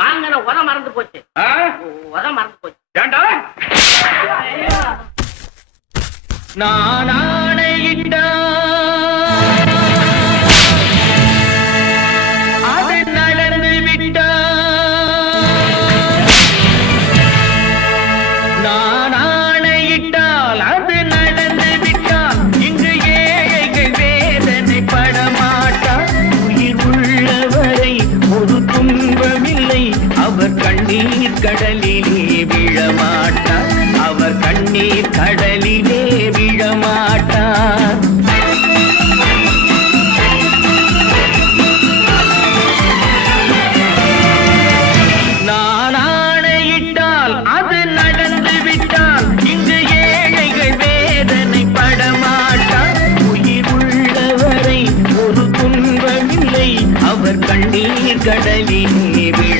வாங்கின உத மறந்து போச்சு? உத மறந்து போச்சு. ஏண்டா? நான் ஆணையிட்ட அது நடந்து விட்ட நான் கடலிலே விழமாட்டார் அவர் கண்ணீர் கடலிலே விழமாட்டார் நான் விழ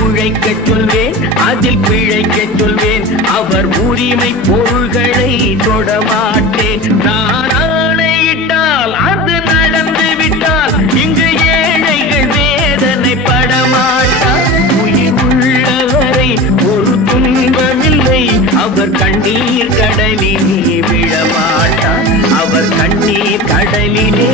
உழைக்க சொல்வேன் அதில் பிழைக்க சொல்வேன். அவர் உரிமை பொருள்களை தொடமாட்டேன் நான் ஆணையிட்டால் அது நடந்து விட்டால் இங்கு ஏழைகள் வேதனை படமாட்டார் உயிர் உள்ளவரை ஒரு துன்பமில்லை. அவர் கண்ணீர் கடலிலே விழமாட்டார் அவர் கண்ணீர் கடலிலே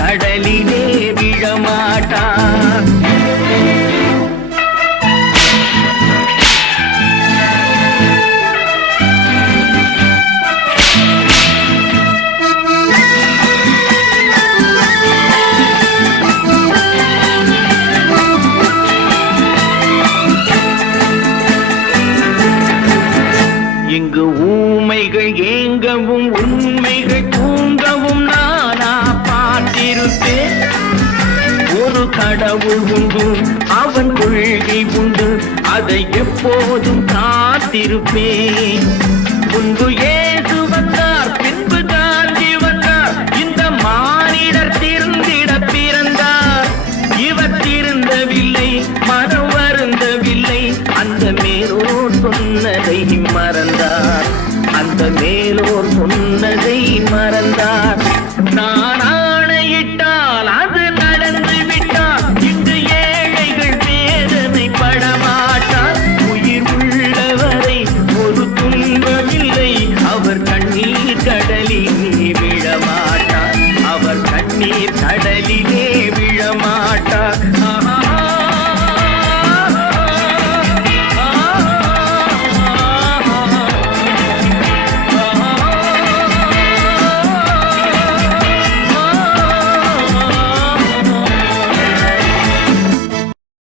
ஊமைகள் ஏங்கவும் உண்மைகள் தூங்கவும் நானா பார்த்திருப்பேன் ஒரு கடவுள் உண்டு அவன் கொள்கை உண்டு அதை எப்போதும் காத்திருப்பேன். முன்பு ஏது வந்தார் பின்பு காந்தி வந்தார் இந்த மானிடர் திருந்திட பிறந்தார். இவர் திருந்தவில்லை மனம் வருந்தவில்லை அந்த மேலோர் சொன்னதை மறந்த அந்த மேலோர் சொன்னதை மறந்தார். நான் ஆணையிட்டால் அது நடந்து விட்டால் இங்கு ஏழைகள் வேதனை படமாட்டார். உயிர் உள்ளவரை ஒரு துன்பமில்லை. அவர் கண்ணீர் கடலில் விழமாட்டார். அவர் கண்ணீர் கடலிலே விழமாட்டார்.